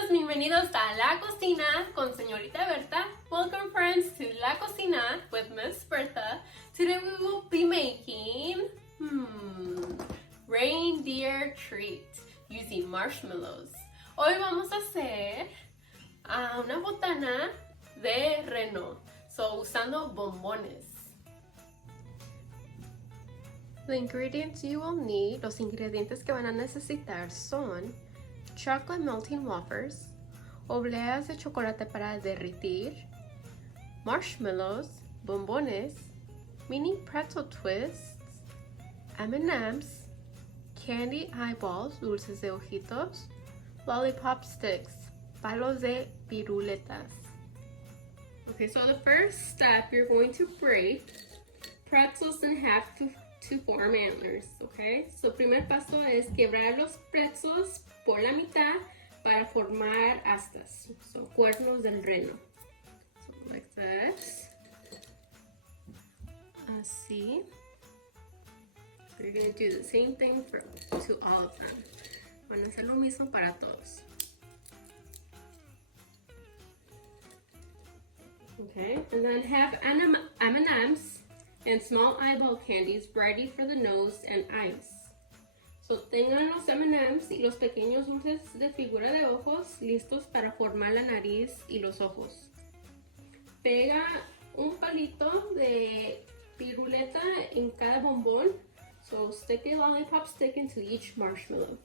todos, bienvenidos a La Cocina con Señorita Berta. Welcome friends to La Cocina with Miss Berta. Today we will be making reindeer treat using marshmallows. Hoy vamos a hacer una botana de reno, usando bombones. The ingredients you will need, los ingredientes que van a necesitar son chocolate melting wafers, obleas de chocolate para derretir, marshmallows, bombones, mini pretzel twists, M&M's, candy eyeballs, dulces de ojitos, lollipop sticks, palos de piruletas. Okay, so the first step, you're going to break pretzels in half to form antlers, okay? So primer paso es quebrar los pretzels por la mitad para formar astas, so cuernos del reno. So like this. Así. So you're going to do the same thing to all of them. Van a hacer lo mismo para todos. Okay, and then have M&M's and small eyeball candies ready for the nose and eyes. So tengan los M&M's y los pequeños dulces de figura de ojos listos para formar la nariz y los ojos. Pega un palito de piruleta en cada bombón. So stick a lollipop stick into each marshmallow.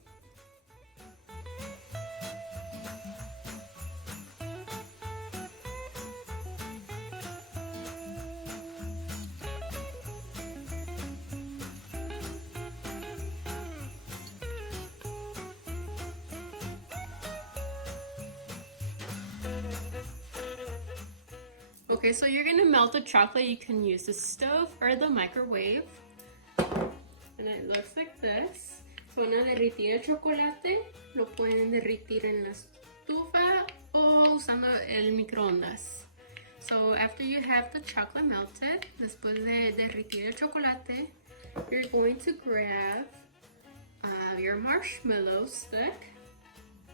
Okay, so you're gonna melt the chocolate. You can use the stove or the microwave. And it looks like this. So van a derretir el chocolate. Lo pueden derretir en la estufa o usando el microondas. So after you have the chocolate melted, después de derretir el chocolate, you're going to grab your marshmallow stick.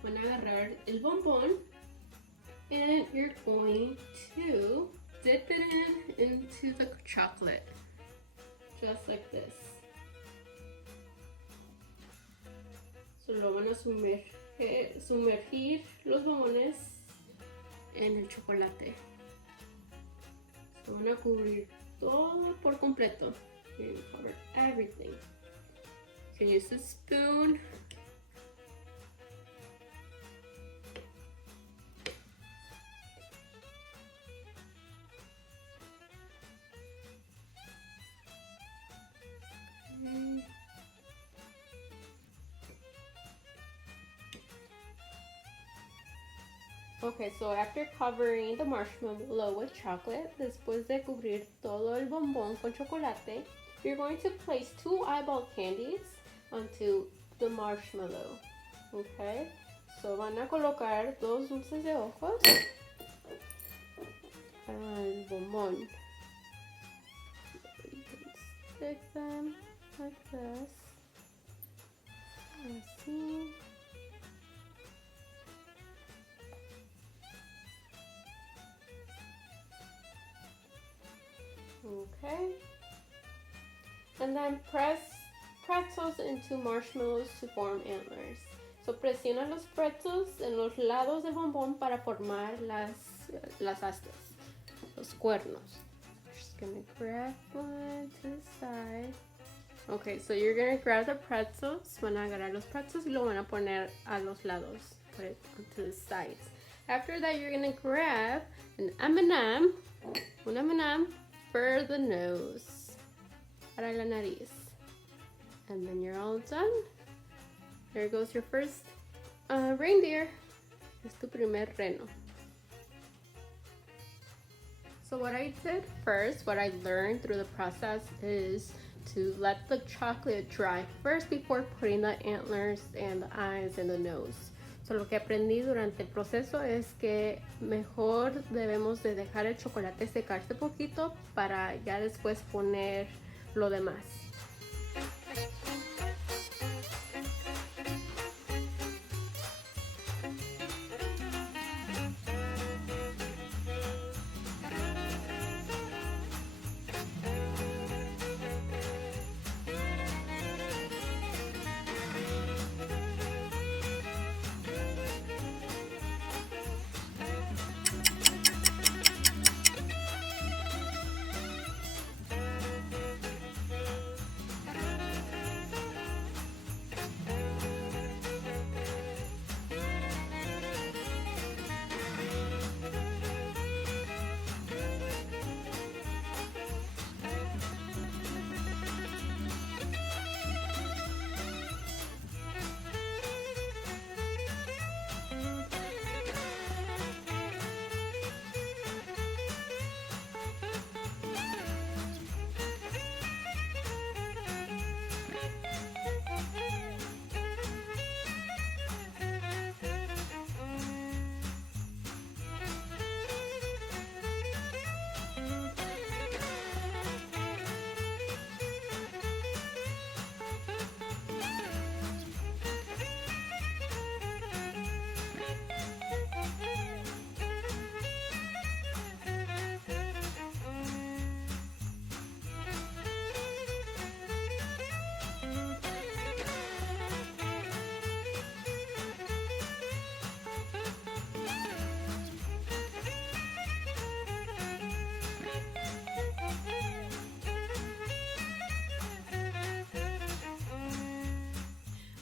Van a agarrar el bombón. And you're going to dip it into the chocolate, just like this. So lo van a sumergir los bombones en el chocolate. So van a cubrir todo por completo. You're going to cover everything. You can use a spoon. Okay, so after covering the marshmallow with chocolate, después de cubrir todo el bombón con chocolate, you're going to place 2 eyeball candies onto the marshmallow. Okay, so van a colocar 2 dulces de ojos al bombón. You can stick them like this. Así. Okay, and then press pretzels into marshmallows to form antlers. So presiona los pretzels en los lados del bombón para formar las astas, los cuernos. Just gonna grab one to the side. Okay, so you're gonna grab the pretzels. Van a agarrar los pretzels y lo van a poner a los lados. Put it onto the sides. After that, you're gonna grab an M&M, un M&M for the nose, para la nariz. And then you're all done. There goes your first reindeer. Es tu primer reno. So what I did first, what I learned through the process is to let the chocolate dry first before putting the antlers and the eyes and the nose. So lo que aprendí durante el proceso es que mejor debemos de dejar el chocolate secarse poquito para ya después poner lo demás.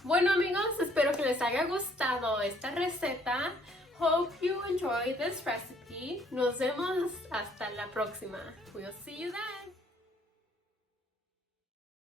Bueno amigos, espero que les haya gustado esta receta. Hope you enjoy this recipe. Nos vemos hasta la próxima. We'll see you then.